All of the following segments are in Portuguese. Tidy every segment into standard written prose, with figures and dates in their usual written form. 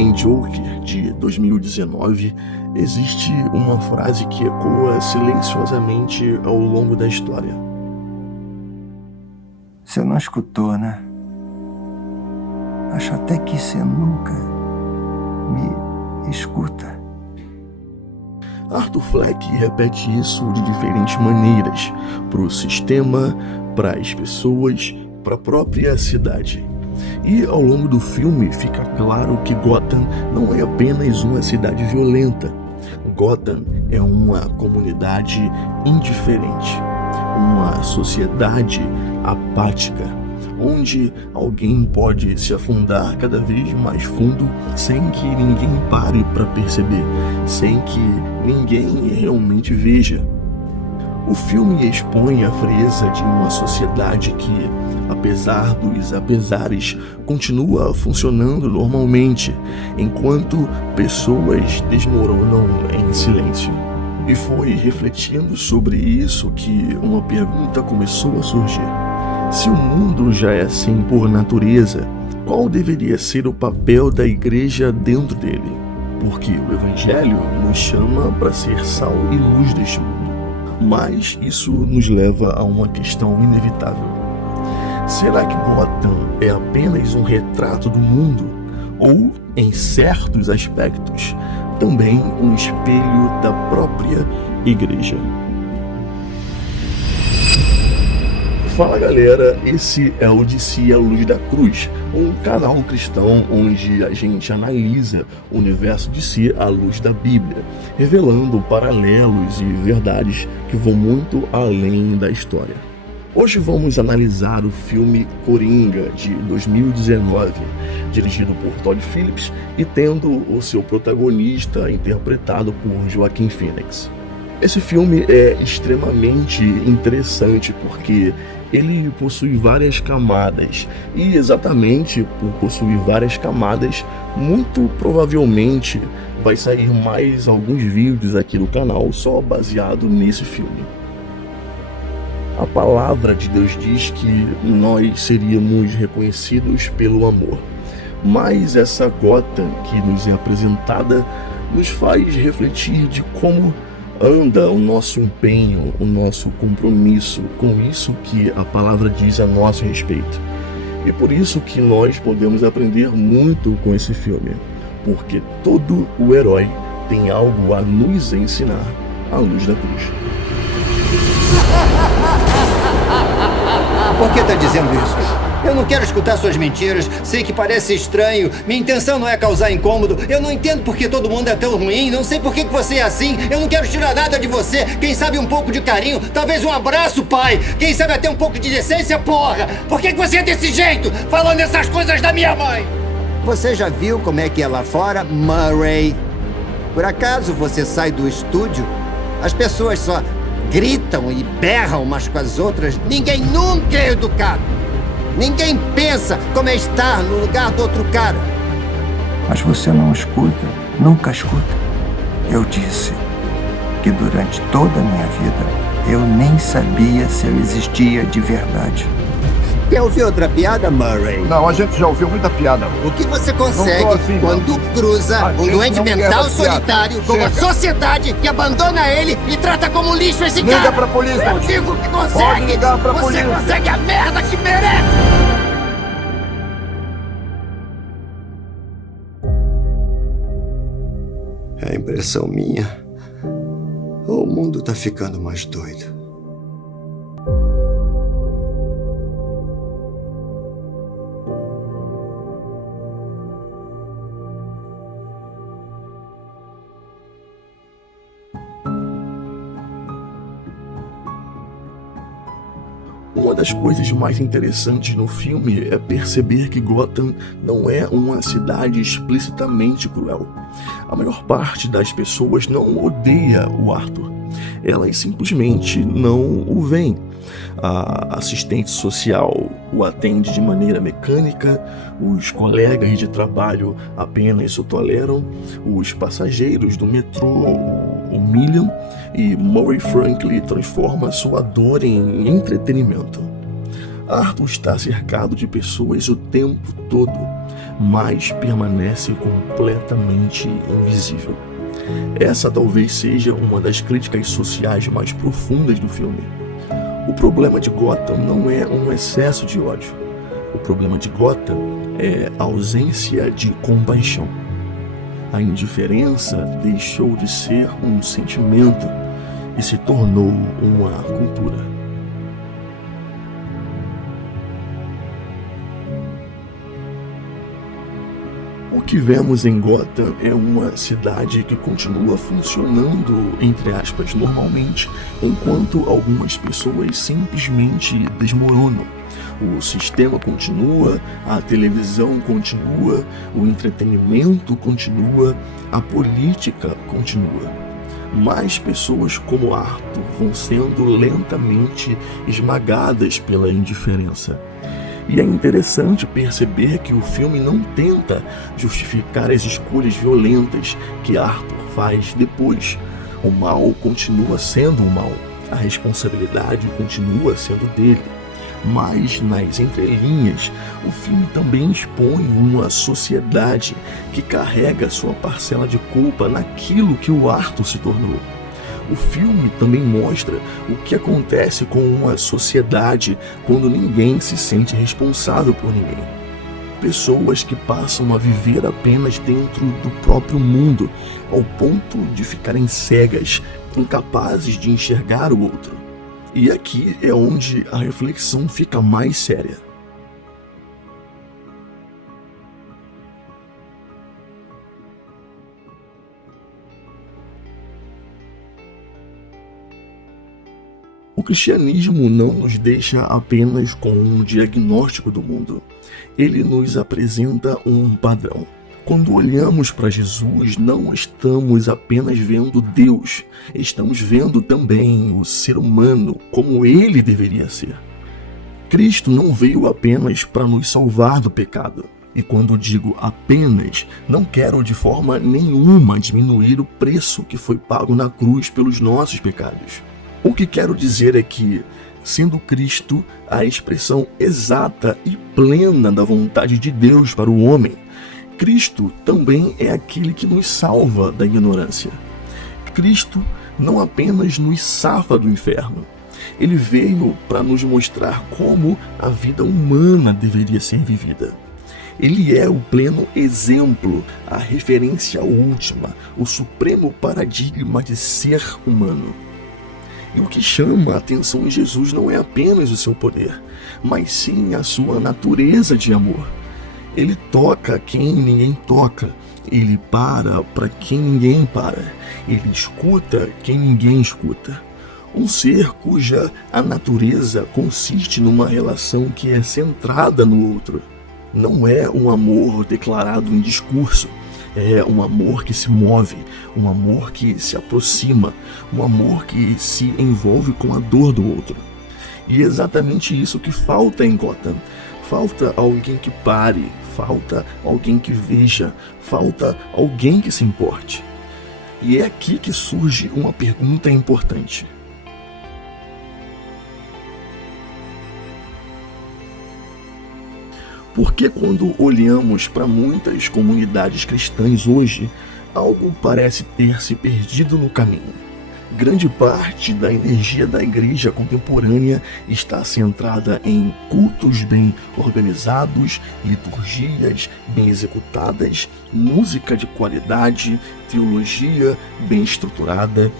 Em Joker, de 2019, existe uma frase que ecoa silenciosamente ao longo da história. Você não escutou, né? Acho até que você nunca me escuta. Arthur Fleck repete isso de diferentes maneiras, para o sistema, para as pessoas, para a própria cidade. E ao longo do filme fica claro que Gotham não é apenas uma cidade violenta. Gotham é uma comunidade indiferente, uma sociedade apática, onde alguém pode se afundar cada vez mais fundo sem que ninguém pare para perceber, sem que ninguém realmente veja. O filme expõe a frieza de uma sociedade que, apesar dos apesares, continua funcionando normalmente, enquanto pessoas desmoronam em silêncio. E foi refletindo sobre isso que uma pergunta começou a surgir. Se o mundo já é assim por natureza, qual deveria ser o papel da igreja dentro dele? Porque o Evangelho nos chama para ser sal e luz deste mundo. Mas isso nos leva a uma questão inevitável. Será que Gotham é apenas um retrato do mundo? Ou, em certos aspectos, também um espelho da própria igreja? Fala galera, esse é o DC A Luz da Cruz, um canal cristão onde a gente analisa o universo DC à luz da Bíblia, revelando paralelos e verdades que vão muito além da história. Hoje vamos analisar o filme Coringa, de 2019, dirigido por Todd Phillips e tendo o seu protagonista interpretado por Joaquin Phoenix. Esse filme é extremamente interessante porque ele possui várias camadas e exatamente por possuir várias camadas, muito provavelmente vai sair mais alguns vídeos aqui no canal só baseado nesse filme. A palavra de Deus diz que nós seríamos reconhecidos pelo amor, mas essa Gotham que nos é apresentada nos faz refletir de como anda o nosso empenho, o nosso compromisso com isso que a palavra diz a nosso respeito. E por isso que nós podemos aprender muito com esse filme, porque todo o herói tem algo a nos ensinar à luz da cruz. Por que tá dizendo isso? Eu não quero escutar suas mentiras. Sei que parece estranho. Minha intenção não é causar incômodo. Eu não entendo por que todo mundo é tão ruim. Não sei por que você é assim. Eu não quero tirar nada de você. Quem sabe um pouco de carinho. Talvez um abraço, pai. Quem sabe até um pouco de decência, porra. Por que você é desse jeito? Falando essas coisas da minha mãe. Você já viu como é que é lá fora, Murray? Por acaso você sai do estúdio? As pessoas só gritam e berram umas com as outras. Ninguém nunca é educado. Ninguém pensa como é estar no lugar do outro cara. Mas você não escuta, nunca escuta. Eu disse que durante toda a minha vida eu nem sabia se eu existia de verdade. Quer ouvir outra piada, Murray? Não, a gente já ouviu muita piada. O que você consegue assim, quando cruza um doente mental solitário com a sociedade que abandona ele e trata como lixo esse cara? Liga pra polícia. Eu digo que consegue. Pode ligar pra você polícia. consegue a merda que merece. É impressão minha. O mundo tá ficando mais doido. Uma das coisas mais interessantes no filme é perceber que Gotham não é uma cidade explicitamente cruel. A maior parte das pessoas não odeia o Arthur. Elas simplesmente não o veem. A assistente social o atende de maneira mecânica, os colegas de trabalho apenas o toleram, os passageiros do metrô humilham e Murray Franklin transforma sua dor em entretenimento. Arthur está cercado de pessoas o tempo todo, mais permanece completamente invisível. Essa talvez seja uma das críticas sociais mais profundas do filme. O problema de Gotham não é um excesso de ódio. O problema de Gotham é a ausência de compaixão. A indiferença deixou de ser um sentimento e se tornou uma cultura. O que vemos em Gotham é uma cidade que continua funcionando, entre aspas, normalmente, enquanto algumas pessoas simplesmente desmoronam. O sistema continua, a televisão continua, o entretenimento continua, a política continua. Mais pessoas como Arthur vão sendo lentamente esmagadas pela indiferença. E é interessante perceber que o filme não tenta justificar as escolhas violentas que Arthur faz depois. O mal continua sendo o mal, a responsabilidade continua sendo dele. Mas, nas entrelinhas, o filme também expõe uma sociedade que carrega sua parcela de culpa naquilo que o Arthur se tornou. O filme também mostra o que acontece com uma sociedade quando ninguém se sente responsável por ninguém. Pessoas que passam a viver apenas dentro do próprio mundo, ao ponto de ficarem cegas, incapazes de enxergar o outro. E aqui é onde a reflexão fica mais séria. O cristianismo não nos deixa apenas com um diagnóstico do mundo. Ele nos apresenta um padrão. Quando olhamos para Jesus, não estamos apenas vendo Deus, estamos vendo também o ser humano como ele deveria ser. Cristo não veio apenas para nos salvar do pecado. E quando digo apenas, não quero de forma nenhuma diminuir o preço que foi pago na cruz pelos nossos pecados. O que quero dizer é que, sendo Cristo a expressão exata e plena da vontade de Deus para o homem, Cristo também é aquele que nos salva da ignorância. Cristo não apenas nos safa do inferno, ele veio para nos mostrar como a vida humana deveria ser vivida. Ele é o pleno exemplo, a referência última, o supremo paradigma de ser humano. E o que chama a atenção em Jesus não é apenas o seu poder, mas sim a sua natureza de amor. Ele toca quem ninguém toca, ele para quem ninguém para, ele escuta quem ninguém escuta. Um ser cuja a natureza consiste numa relação que é centrada no outro. Não é um amor declarado em discurso, é um amor que se move, um amor que se aproxima, um amor que se envolve com a dor do outro. E é exatamente isso que falta em Gotham. Falta alguém que pare, falta alguém que veja, falta alguém que se importe. E é aqui que surge uma pergunta importante. Porque quando olhamos para muitas comunidades cristãs hoje, algo parece ter se perdido no caminho. Grande parte da energia da igreja contemporânea está centrada em cultos bem organizados, liturgias bem executadas, música de qualidade, teologia bem estruturada.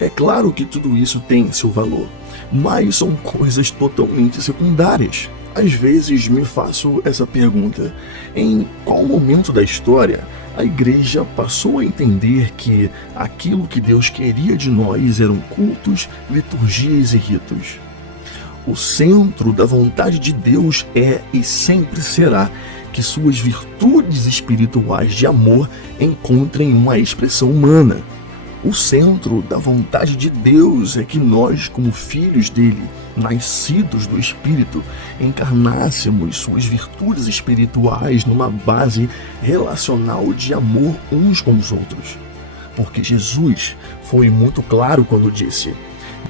É claro que tudo isso tem seu valor, mas são coisas totalmente secundárias. Às vezes me faço essa pergunta: em qual momento da história a igreja passou a entender que aquilo que Deus queria de nós eram cultos, liturgias e ritos? O centro da vontade de Deus é e sempre será que suas virtudes espirituais de amor encontrem uma expressão humana. O centro da vontade de Deus é que nós, como filhos dele, nascidos do Espírito, encarnássemos suas virtudes espirituais numa base relacional de amor uns com os outros. Porque Jesus foi muito claro quando disse: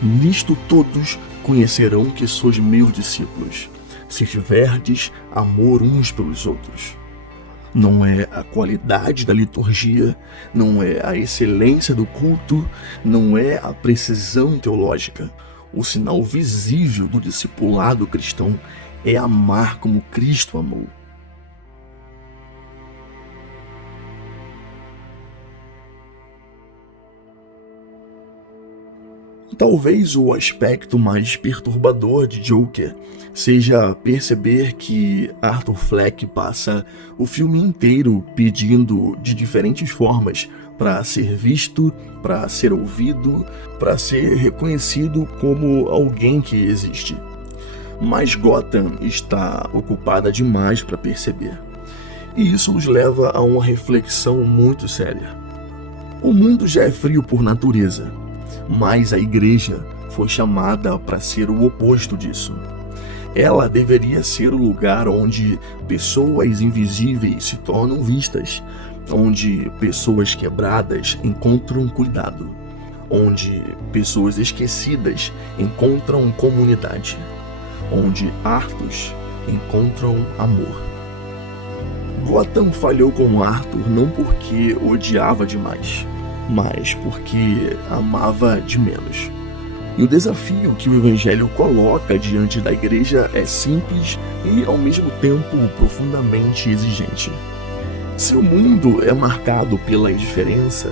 "Nisto todos conhecerão que sois meus discípulos, se tiverdes amor uns pelos outros." não é a qualidade da liturgia, não é a excelência do culto, não é a precisão teológica. O sinal visível do discipulado cristão é amar como Cristo amou. Talvez o aspecto mais perturbador de Joker seja perceber que Arthur Fleck passa o filme inteiro pedindo de diferentes formas para ser visto, para ser ouvido, para ser reconhecido como alguém que existe. Mas Gotham está ocupada demais para perceber. E isso nos leva a uma reflexão muito séria. O mundo já é frio por natureza, mas a igreja foi chamada para ser o oposto disso. Ela deveria ser o lugar onde pessoas invisíveis se tornam vistas, onde pessoas quebradas encontram cuidado, onde pessoas esquecidas encontram comunidade, onde Arthurs encontram amor. Gotham falhou com Arthur não porque odiava demais, mas porque amava de menos. E o desafio que o Evangelho coloca diante da igreja é simples e, ao mesmo tempo, profundamente exigente. Se o mundo é marcado pela indiferença,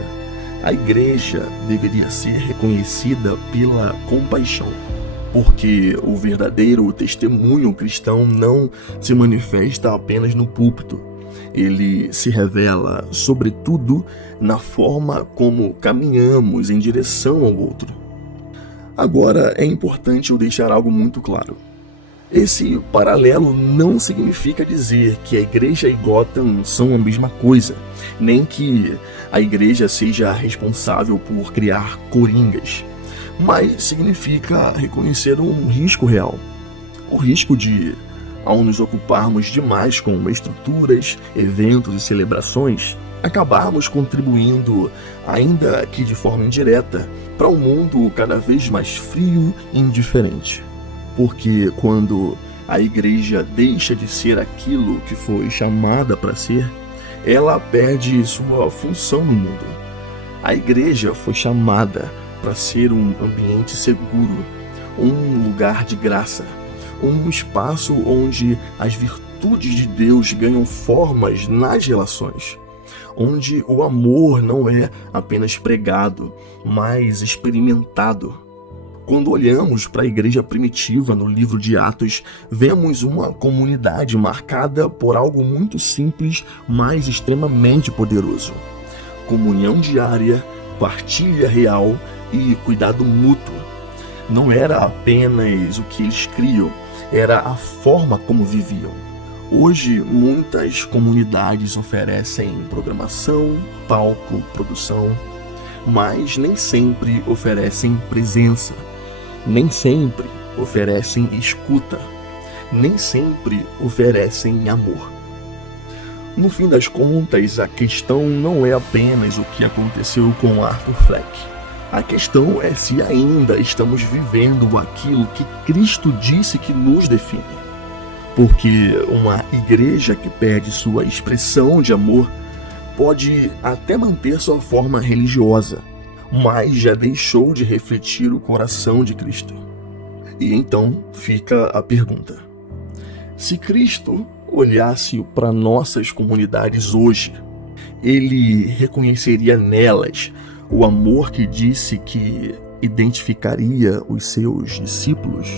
a igreja deveria ser reconhecida pela compaixão, porque o verdadeiro testemunho cristão não se manifesta apenas no púlpito. Ele se revela, sobretudo, na forma como caminhamos em direção ao outro. Agora, é importante eu deixar algo muito claro. Esse paralelo não significa dizer que a igreja e Gotham são a mesma coisa, nem que a igreja seja responsável por criar coringas, mas significa reconhecer um risco real. O risco de, ao nos ocuparmos demais com estruturas, eventos e celebrações, acabarmos contribuindo, ainda que de forma indireta, para um mundo cada vez mais frio e indiferente. Porque quando a igreja deixa de ser aquilo que foi chamada para ser, ela perde sua função no mundo. A igreja foi chamada para ser um ambiente seguro, um lugar de graça, um espaço onde as virtudes de Deus ganham formas nas relações, onde o amor não é apenas pregado, mas experimentado. Quando olhamos para a igreja primitiva no livro de Atos, vemos uma comunidade marcada por algo muito simples, mas extremamente poderoso: comunhão diária, partilha real e cuidado mútuo. Não era apenas o que eles criam, era a forma como viviam. Hoje, muitas comunidades oferecem programação, palco, produção, mas nem sempre oferecem presença, nem sempre oferecem escuta, nem sempre oferecem amor. No fim das contas, a questão não é apenas o que aconteceu com Arthur Fleck. A questão é se ainda estamos vivendo aquilo que Cristo disse que nos define. Porque uma igreja que perde sua expressão de amor pode até manter sua forma religiosa, mas já deixou de refletir o coração de Cristo. E então fica a pergunta: se Cristo olhasse para nossas comunidades hoje, ele reconheceria nelas o amor que disse que identificaria os seus discípulos?